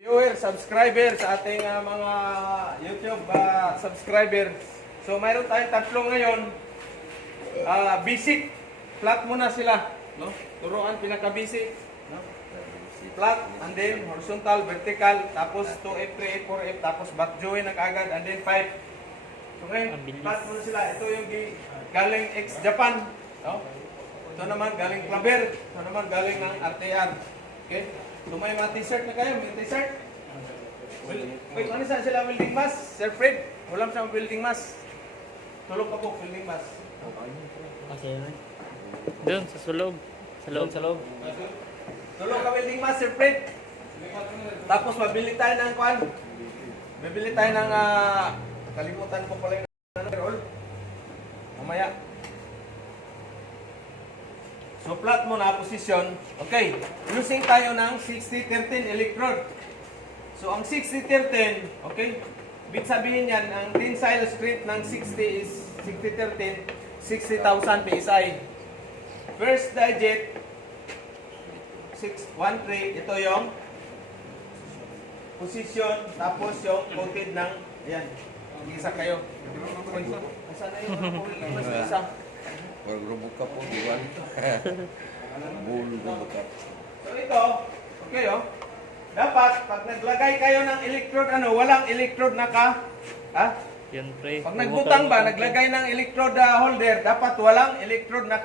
Viewer, subscriber sa ating mga YouTube subscriber. So mayroon tayong tatlo ngayon. Basic, flat muna sila, no? Turuan pinaka-basic, no? Flat, and then horizontal, vertical, tapos 2F, 3F, 4F, tapos back join na kaagad, and then 5. So ngayon, flat muna sila. Ito yung galing ex-Japan, no? Ito naman galing Claver, ito naman galing ng RTR. Okay? So may mga t-shirt na kayo, may t-shirt. Wait, ano saan sila welding mask? Sir Fred, wala mo siyang welding mask. Tulog ka po, welding mask. Okay. Doon, sa sulog. Sa loob, sa loob. Tulog ka welding mask, Sir Fred. Tapos mabili tayo ng kwan. Bibili tayo ng, kalimutan ko pala yung roll. Mamaya. So flat mo na position. Okay. Using tayo ng 60-13 electrode. So ang 60-13, okay? Ibig sabihin yan, ang tensile strength ng 60 is 60-13, 60,000 PSI. First digit 613, ito yung position, tapos yung coated ng, ayan, isa kayo. Asan na yung isa? Rubuk ka po, diwan. Rubuk ka. So ito, okay dapat pag naglagay kayo ng electrode, walang electrode na Yan, pre. pag nagbutang ba, naglagay ng electrode holder, dapat walang electrode na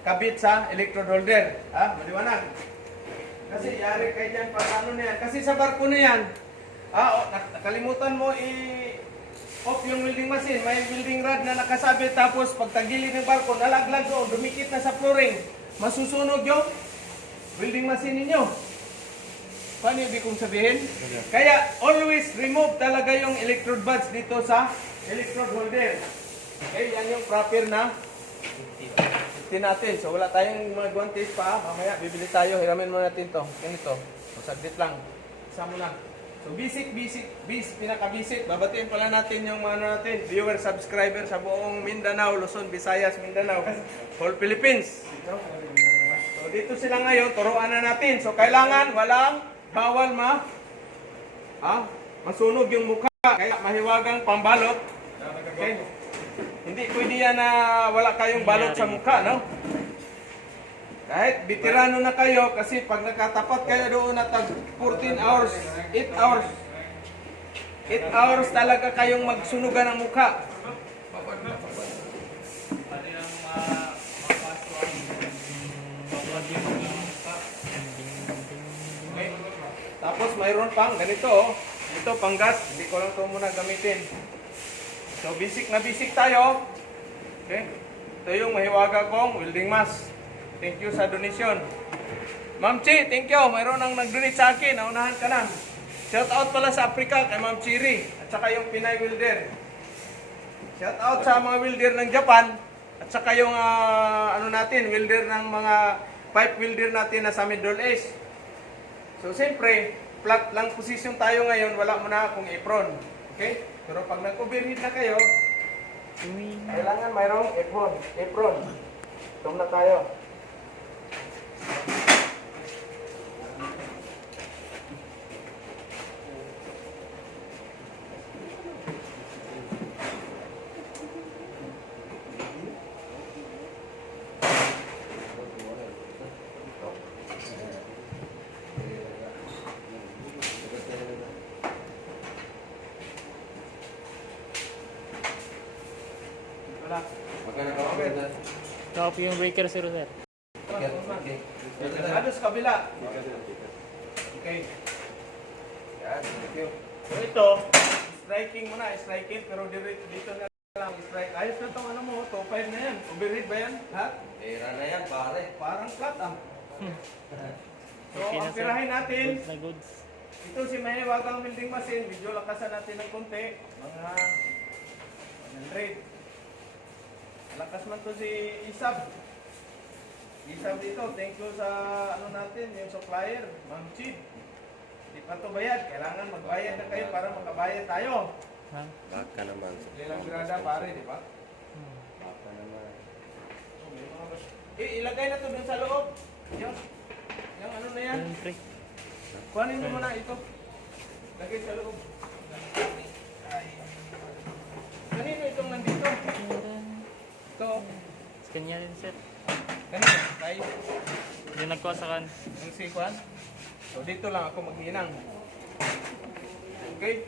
kabit sa electrode holder. Maliwanag. Kasi yari kayo dyan pag ano na yan. Kasi sa barko na yan, nakalimutan mo off yung welding machine, may welding rod na nakasabit, tapos pag tagilid ng barko, nalaglag doon, dumikit na sa flooring, masusunog yung welding machine ninyo. Paano ibig kong sabihin? Kaya always remove talaga yung electrode buds dito sa electrode holder. Okay, yan yung proper na safety natin. So wala tayong mga guantes pa. Mamaya bibili tayo, hiramin muna natin to. Ganito. So saglit lang. Isa mo na. So basic, pinaka-basic. Babatiin pala natin yung mga natin, viewer, subscriber sa buong Mindanao, Luzon, Visayas, Mindanao, whole Philippines. So dito sila ngayon, turuan na natin. So kailangan bawal masunog yung mukha, kaya mahiwagang pambalot. Okay? Hindi pwede yan na wala kayong balot sa mukha, no? Kahit veterano na kayo, kasi pag nakatapat kayo doon na tag 14 hours, 8 hours talaga kayong magsunugan ng mukha. Okay. Tapos mayroon pang ganito, ito panggas, hindi ko lang ito muna gamitin. So basic na basic tayo. Okay. Ito yung mahiwaga kong welding mask. Thank you sa donation. Ma'am Chi, thank you. Mayroon ang nag-donate sa akin. Naunahan ka na. Shout out pala sa Africa kay Ma'am Chiri at saka yung Pinay welder. Shout out sa mga welder ng Japan at saka yung welder ng mga pipe welder natin na sa Middle East. So siyempre, flat lang position tayo ngayon, wala mo na akong apron. Okay? Pero pag nag-overheat na kayo, kailangan mayroong apron. Tum na tayo. Wala. Magkano ka po? Top yung breaker, sir. Ano sa kabila? Okay. Yan, thank you. So ito, striking mo na, pero dito na lang strike. Ayos na itong mo, 2.5 na yan. Overheat ba yan? Ha? Pera na yan, pare. Parang flat So, Okay na, ang sir. pirahin natin, Goods na goods. ito si mahiwagang welding machine. Medyo lakasan natin ng konti. Mga 100. Lakas man to si Isab. Isab dito, thank you sa natin, yung supplier, Ma'am Chid. Hindi pa to bayad, kailangan magbayad na kayo para makabayad tayo. Ha? Baka naman. Ilang grada pare, di ba? Baka naman. Ilagay na to dun sa loob. Yung na yan. Yan, pre. Kuhanin mo muna ito. Lagay sa loob. Kanino itong nandito? Ito. Sa kanya rin, sir. Kanino? Tayo. Yung nagkuha sa kan. Ang sikwan. So dito lang ako maghinang. Okay?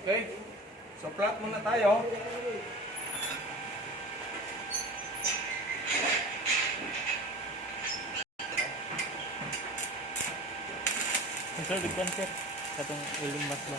Okay? So plot muna tayo. Sir, dagpan, sir. Katong uling mas ba?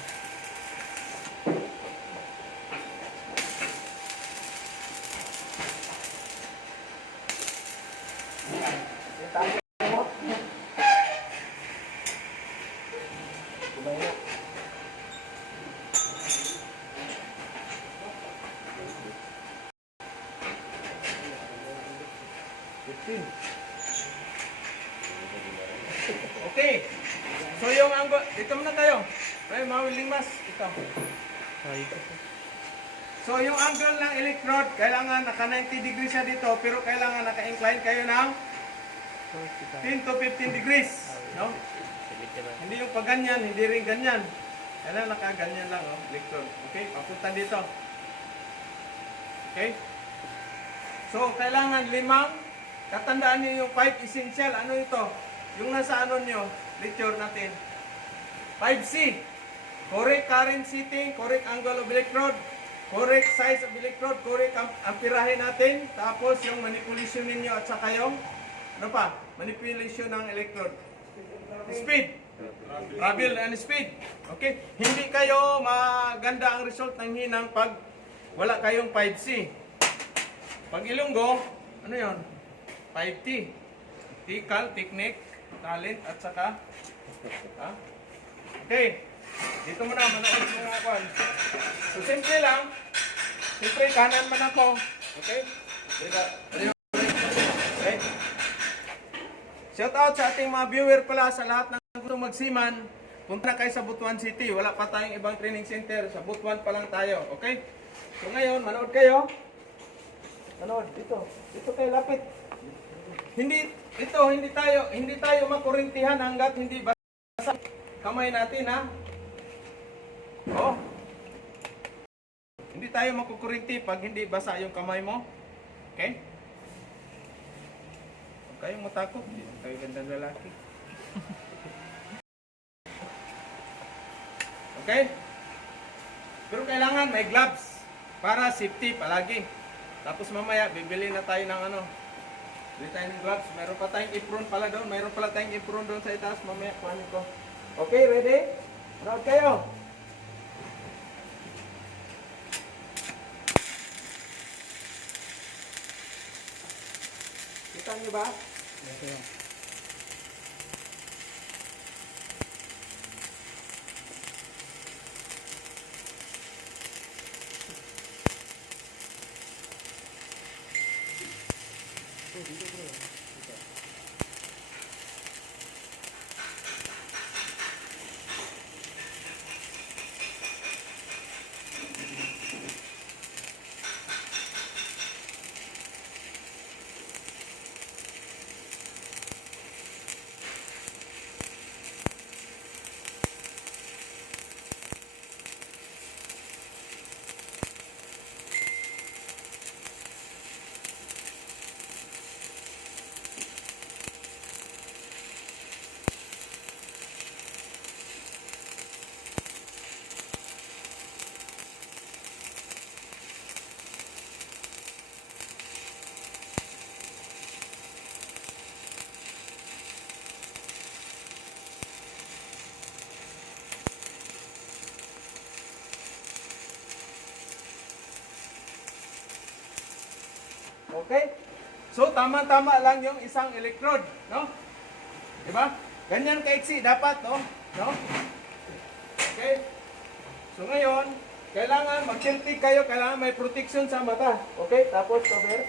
Okay. So yung angle, dito muna tayo. Ay, mga willing mas. Ito. Ay, ito, sir. So yung angle ng electrode, kailangan naka 90 degrees siya dito, pero kailangan naka-incline kayo ng 10 to 15 degrees. No? Sige, diba? Hindi yung pag ganyan, hindi rin ganyan. Kailangan naka-ganyan lang, oh, electrode. Okay, papunta dito. Okay? So, kailangan limang, katandaan niyo yung 5 essential. Ano ito? Yung nasa ano nyo, lecture natin. 5C. Correct current setting, correct angle of electrode, correct size of electrode, correct amperahe natin, tapos yung manipulation ninyo at saka yung, ano pa? Manipulation ng electrode. Speed. Travel and speed. Okay? Hindi kayo maganda ang result ng hinang pag wala kayong 5C. Pag Ilonggo, ano yon? 5T. Tikal, technique, talent, at saka, ha? Okay. Dito muna, manood mga kwan. So, simple lang. Simple, kanan man ako. Okay? Okay? Shout out sa ating mga viewer pala sa lahat ng gusto magsiman. Punta na kayo sa Butuan City. Wala pa tayong ibang training center. Sa Butuan pa lang tayo. Okay? So ngayon, manood kayo. Manood, dito. Dito kayo, lapit. Hindi tayo makurintihan hanggat hindi basa kamay natin, ha? Oh. Hindi tayo makukurinti pag hindi basa yung kamay mo. Okay? Huwag kayong matakot. Hindi kayo gandang lalaki. Okay? Pero kailangan may gloves para safety palagi. Tapos mamaya bibili na tayo ng ano. Bili tayo ng gloves. Mayroon pa tayong apron pala doon. Mayroon pala tayong apron doon sa itaas. Mamaya kuhanin ko. Okay, ready? Manood kayo. Kita niyo ba? Okay? So, tama-tama lang yung isang electrode, no? Diba? Ganyan kaiksi dapat, no? No? Okay? So, ngayon, kailangan mag-tiltig kayo, kailangan may protection sa mata. Okay? Tapos, cover.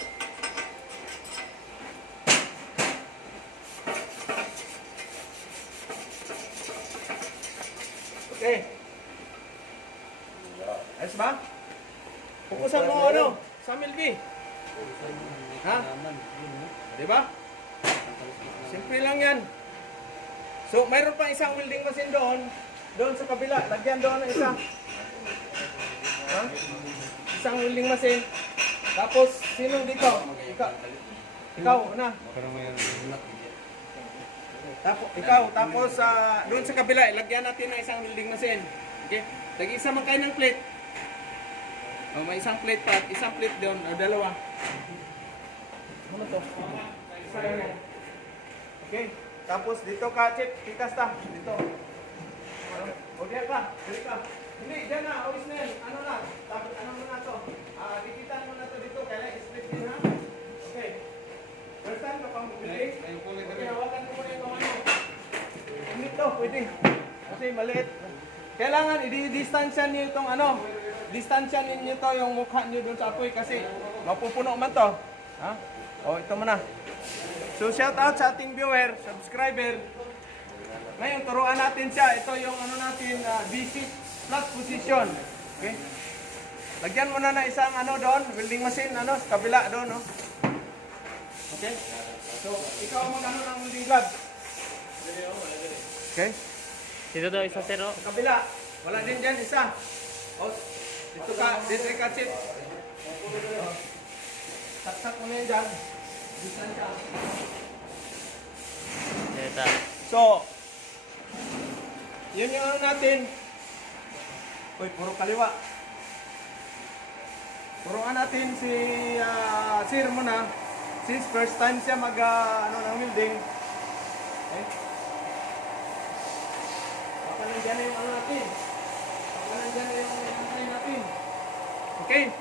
Okay. Ayos ba? Pupusan mo ano? Sa milky. Ha? Di ba? Simple lang yan. So, mayroon pa isang welding machine doon. Doon sa kabila. Lagyan doon ng isa. Ha? Isang welding machine. Tapos, sino dito? Ikaw, na. Tapos doon sa kabila, ilagyan natin ng isang welding machine. Okay? Tag-isa man kayo ng plate. Oh, may isang plate pa, isang plate doon, o dalawa. Ano to? Isa lang. Okay. Tapos dito ka, Chip, tikas ta. Dito. O diyan ka, dito ka. Hindi, diyan na, awis na yan. Ano na? Tapos ano mo na to? Dikitan mo na to dito, kaya split din ha. Okay. First time ka pang bumili. Okay, hawakan mo muna yung kamay mo. Hindi to, pwede. Kasi maliit. Kailangan i-distansya niyo itong distansya ninyo to yung mukha niyo doon sa apoy kasi mapupuno man to. Ha? O, ito muna. So, shout out sa ating viewer, subscriber. Ngayon, turuan natin siya. Ito yung natin, basic flat position. Okay? Lagyan mo na isang doon, welding machine, sa kabila doon, no? Okay? So, ikaw ng welding glove. Okay? Dito daw isa sir, oh. Sa kabila. Wala din dyan, isa. O, dito ka, Chip. Saksak mo na yan dyan. Distansya. Dito. So, yun yung natin. Uy, puro kaliwa. Turuan natin si Sir muna. Since first time siya ng welding. Okay? Baka nandiyan na yung natin. Baka nandiyan na yung natin. Okay?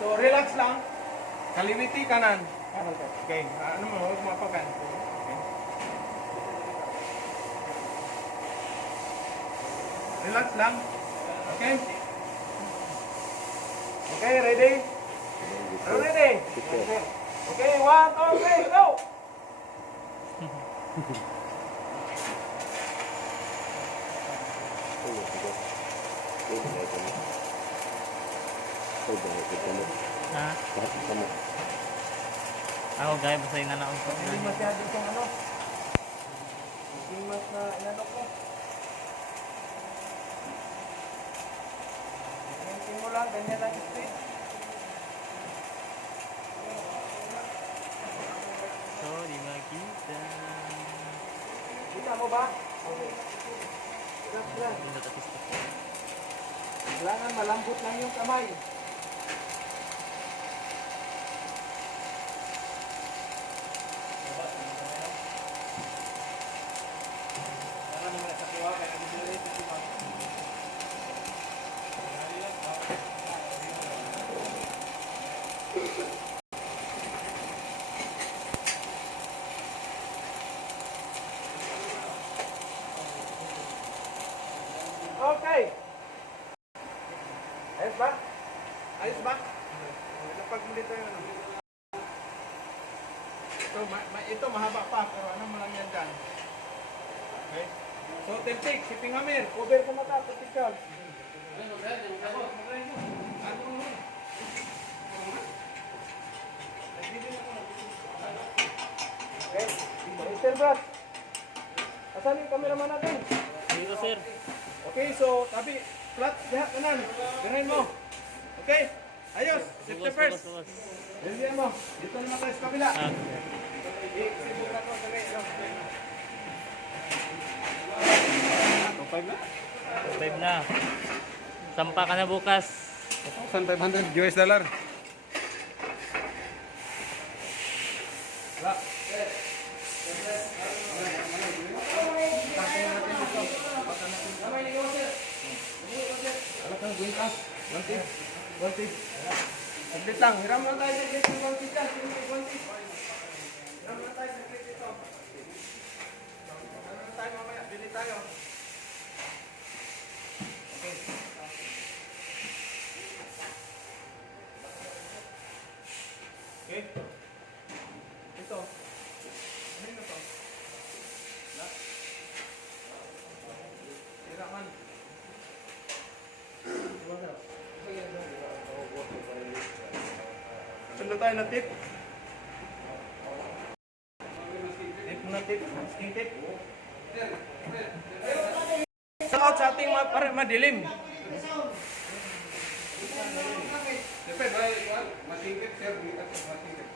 So, relax lang. Kaliwiti kanan. Okay. Ano mo? Huwag mo apakan. Okay. Relax lang. Okay? Okay, ready? Are you ready? Okay, 1, 2, 3, go! Ha? Ako gaya basahin na lang ako. Hindi masyado itong Hindi mas na inano ko. Ganyan mo lang, ganyan lang straight. So, di makita. Kita mo ba? Relax lang. Dito tapos to. Kailangan malambot lang yung kamay. Okay. Ayos ba? Ayos ba? Lapag mo dito yun. Ito mahaba pa, pero ano mo lang yan dyan. Okay? So, Teltik, shipping hammer. Cover ko mata, vertical. Okay? Mr. Brad. Asan yung cameraman natin? Dito sir. Okay, so tabi, flat, diha kanan. Ganahin mo. Okay? Ayos, safety first. Dilihan mo. Dito naman tayo sa kabila. Sibukan mo, sabi. 5 na? 5 na. Sampa ka na bukas. $1,500 US dollar. Wala. Saglit lang. Hiram lang tayo sa gate ng 1 feet dyan. Hiram lang tayo sa gate dito. Hiram lang tayo mamaya. Bili tayo. Okay. Okay. Ito. Ano yun ito? Wala. Hiraman. Sunod tayo ng tip. na tip, masking tip. Shout out sa ating mga pare madilim. Dapat ba matingkit sir dito matingkit.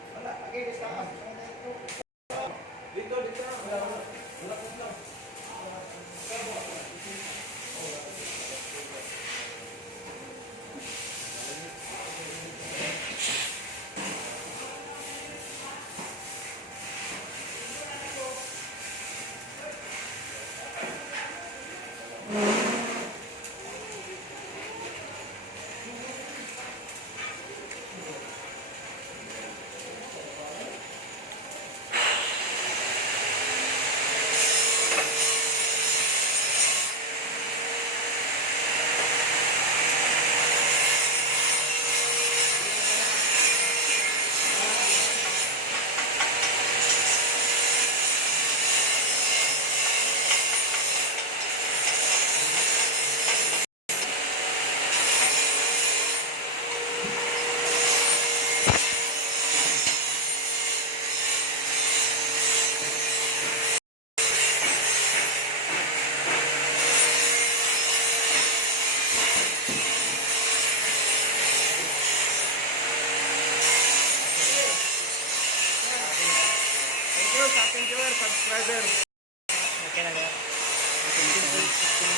Dito. Thank you sa ating viewer, subscriber.